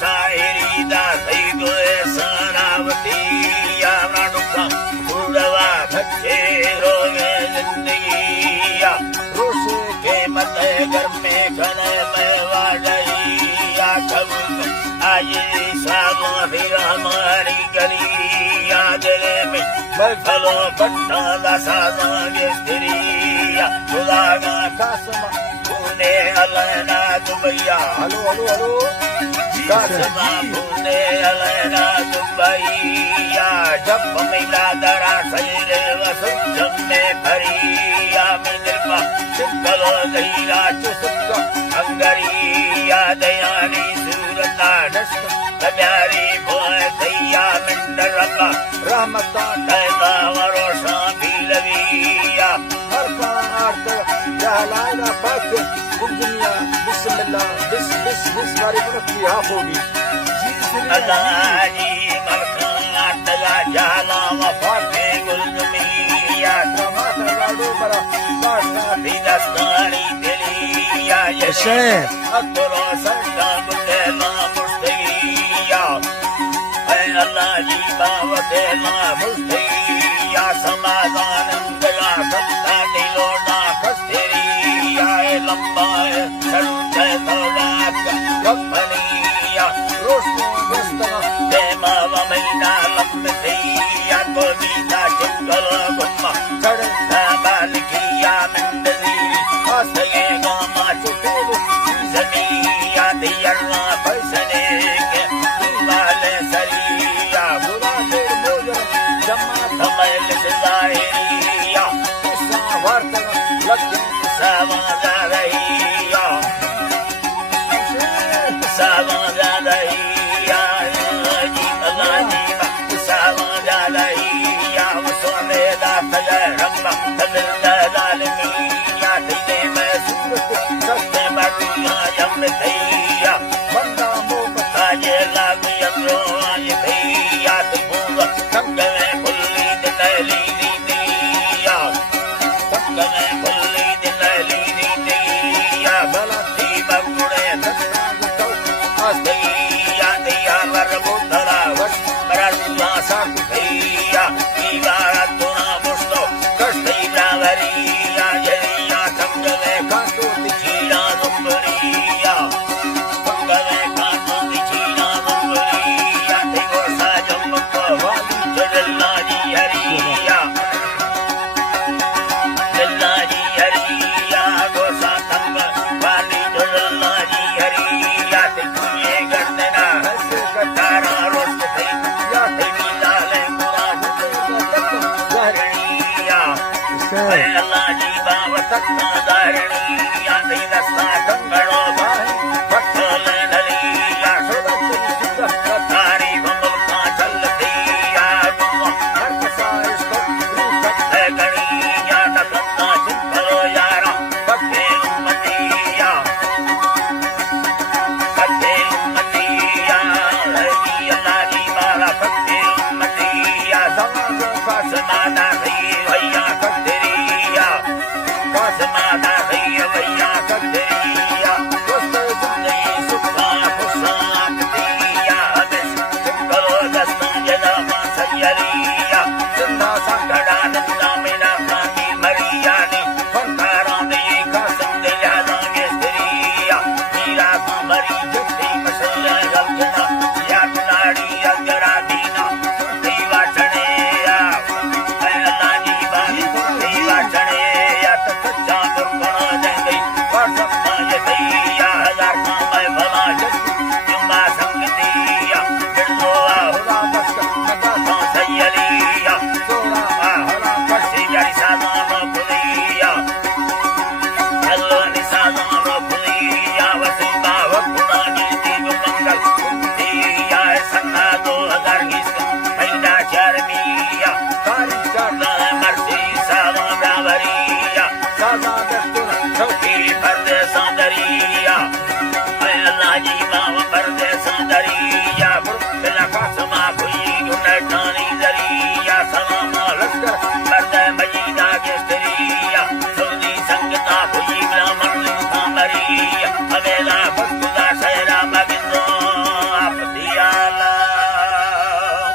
શાયરી દા થઈ ગયો સનાવતી રાણુકા ઉડવા ભજે રોવે જિંદગી રોશે કે મતે ઘર મેં ઘને મેં વાડઈ કબ આયે સામો ફિર હમારી ગલી દિલ में बफलो पट्टा दसादा गेस्त्रिया खुदागा कसम पुणे अलना दुबैया हलो कसम पुणे अलना दुबैया जब मिला दरा सैरे वसुजम में भरिया मिलपा चिकलो गईरा चुसुक अंगरिया दयानी सूरता नष्ट प्यारी भोय दैया मिंडरका रहमता तैदा वरोशा बिलविया हरका आर्त जहलाना बक दुनिया बिस्मिल्लाह बिस वाली बनती हाफ होगी अल्लाही मरका तला जहला वफाते गुलमिया टमाटर लाडू बरा पासा बिदस्तानी दिलिया यशे अतरो सदा मुतेला मुस्तगिया Allah jiba wadela mustiya समाधान गया सत्ता दिलोना कस्तेरिया लंबा संजय तोलाक कपनिया रोशनी मुस्तगा देमा वमैना लम्बतिया कोनीता चिंगल गुम्मा चढ़ता बालिकिया मंडली आसये गामा चुकेलु जमिया दियल्ला फैसने के वाले सरिया बुरा देर मोजर जमा थमैल सिदाइया किसा वर्तन लक्ष्य सावजा रहिया सावजा रहिया जीवना जीवा सावजा रहिया वसोने दातय रम्मा तदिल्ला जालिमिया दिने में सूरत सस्ते बड़िया जम थैया बंदा मोकता ये लागू यंत्रो आये थैया तुमूगा संग में खुली दिलैली नीतिया संग में खुली दिलैली नीतिया गलती बगुड़े धन्ना गुटो आस्तिया दिया वरबो धरा वश बररुआ साक थैया ईवारा तुना मुस्तो कष्टी ब्रावरिया जरिया संग में काटो तिचीरा दुम्बरिया संग में काटो तिचीरा दुम्बरिया तेगो साजम वाली जल्ला जी हरिया जल्ला जी हरिया गोसा संग वाली जल्ला जी हरिया तेगुए गर्दना हंस कटारा रोस्ट थे या थे मिलाले पूरा जहरिया अल्लाह जी बाबा सत्ता दारनिया थे दस्ता कंगड़ो भाई पत्थर नलिया सुरत तारी बंबल का चलती या हर कसा इसको रूप है गणिया नकता चिंतलो यारा पक्के उम्मतिया अल्लाह जी बाबा पक्के उम्मतिया समाज का समाना